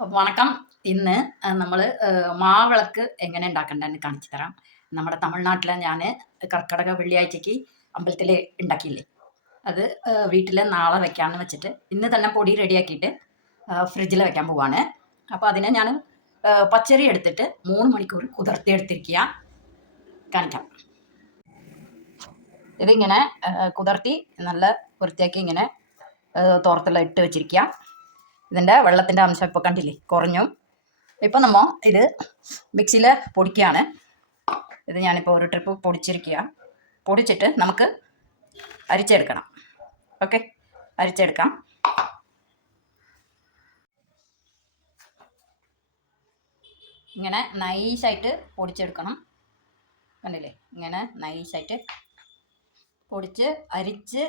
വണക്കം. ഇന്ന് നമ്മൾ മാവിളക്ക് എങ്ങനെ ഉണ്ടാക്കണ്ടെന്ന് കാണിച്ചു തരാം. നമ്മുടെ തമിഴ്നാട്ടിലെ ഞാൻ കർക്കിടക വെള്ളിയാഴ്ചയ്ക്ക് അമ്പലത്തിൽ ഉണ്ടാക്കിയില്ലേ, അത് വീട്ടിൽ നാളെ വെക്കാമെന്ന് വെച്ചിട്ട് ഇന്ന് തന്നെ പൊടി റെഡിയാക്കിയിട്ട് ഫ്രിഡ്ജിൽ വെക്കാൻ പോവാണ്. അപ്പോൾ അതിനെ ഞാൻ പച്ചരി എടുത്തിട്ട് 3 മണിക്കൂർ കുതിർത്തി എടുത്തിരിക്കുക. കാണിക്കാം. ഇതിങ്ങനെ കുതിർത്തി നല്ല വൃത്തിയാക്കി ഇങ്ങനെ തോർത്തുള്ള ഇട്ട് വെച്ചിരിക്കുക. ഇതിൻ്റെ വെള്ളത്തിൻ്റെ അംശം ഇപ്പോൾ കണ്ടില്ലേ, കുറഞ്ഞു. ഇപ്പോൾ നമ്മൾ ഇത് മിക്സിയിൽ പൊടിക്കുകയാണ്. ഇത് ഞാനിപ്പോൾ ഒരു ട്രിപ്പ് പൊടിച്ചിരിക്കുക. പൊടിച്ചിട്ട് നമുക്ക് അരിച്ചെടുക്കണം. ഓക്കെ, അരിച്ചെടുക്കാം. ഇങ്ങനെ നൈസായിട്ട് പൊടിച്ചെടുക്കണം. കണ്ടില്ലേ, ഇങ്ങനെ നൈസായിട്ട് പൊടിച്ച് അരിച്ച്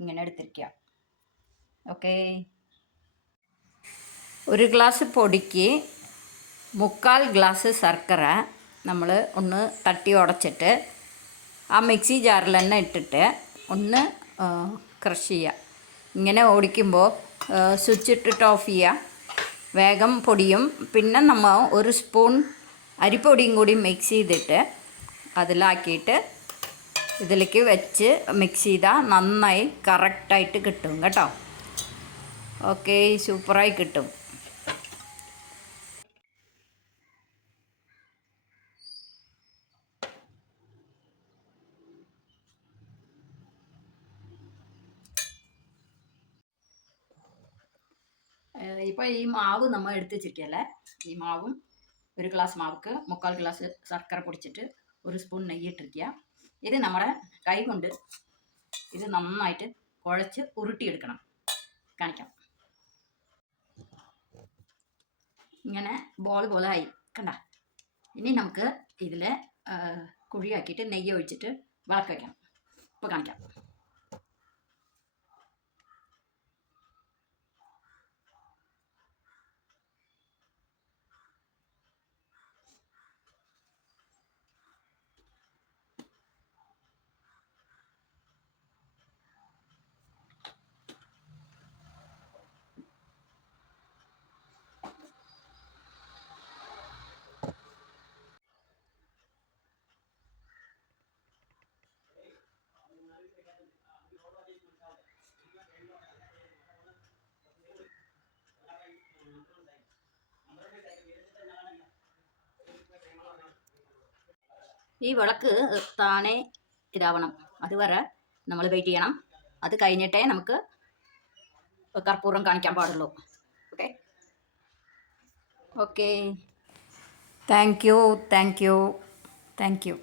ഇങ്ങനെ എടുത്തിരിക്കുക. ഓക്കേ, 1 ഗ്ലാസ് പൊടിക്ക് 3/4 ഗ്ലാസ് ശർക്കര നമ്മൾ ഒന്ന് തട്ടി ഉടച്ചിട്ട് ആ മിക്സി ജാറിൽ തന്നെ ഇട്ടിട്ട് ഒന്ന് ക്രഷ് ചെയ്യുക. ഇങ്ങനെ ഓടിക്കുമ്പോൾ സ്വിച്ച് ഇട്ടിട്ട് ഓഫ് ചെയ്യുക. വേഗം പൊടിയും. പിന്നെ നമ്മൾ 1 സ്പൂൺ അരിപ്പൊടിയും കൂടി മിക്സ് ചെയ്തിട്ട് അതിലാക്കിയിട്ട് ഇതിലേക്ക് വെച്ച് മിക്സ് ചെയ്താൽ നന്നായി കറക്റ്റായിട്ട് കിട്ടും കേട്ടോ. ഓക്കെ, സൂപ്പറായി കിട്ടും. ഇപ്പോൾ ഈ മാവ് നമ്മൾ എടുത്ത് വെച്ചിരിക്കുകയല്ലേ, ഈ മാവും 1 ഗ്ലാസ് മാവ്ക്ക് 3/4 ഗ്ലാസ് ശർക്കര പൊടിച്ചിട്ട് 1 സ്പൂൺ നെയ്യ് ഇട്ടിരിക്കുക. ഇത് നമ്മുടെ കൈ കൊണ്ട് ഇത് നന്നായിട്ട് കുഴച്ച് ഉരുട്ടിയെടുക്കണം. കാണിക്കാം. ഇങ്ങനെ ബോൾ പോലെ ആയി കണ്ട. ഇനി നമുക്ക് ഇതിൽ കുഴിയാക്കിയിട്ട് നെയ്യ് ഒഴിച്ചിട്ട് വിളക്ക് വയ്ക്കണം. ഇപ്പോൾ കാണിക്കാം. ഈ വിളക്ക് താനെ ഇതാവണം, അതുവരെ നമ്മൾ വെയിറ്റ് ചെയ്യണം. അത് കഴിഞ്ഞിട്ടേ നമുക്ക് കർപ്പൂരം കാണിക്കാൻ പാടുള്ളൂ. Okay okay, thank you.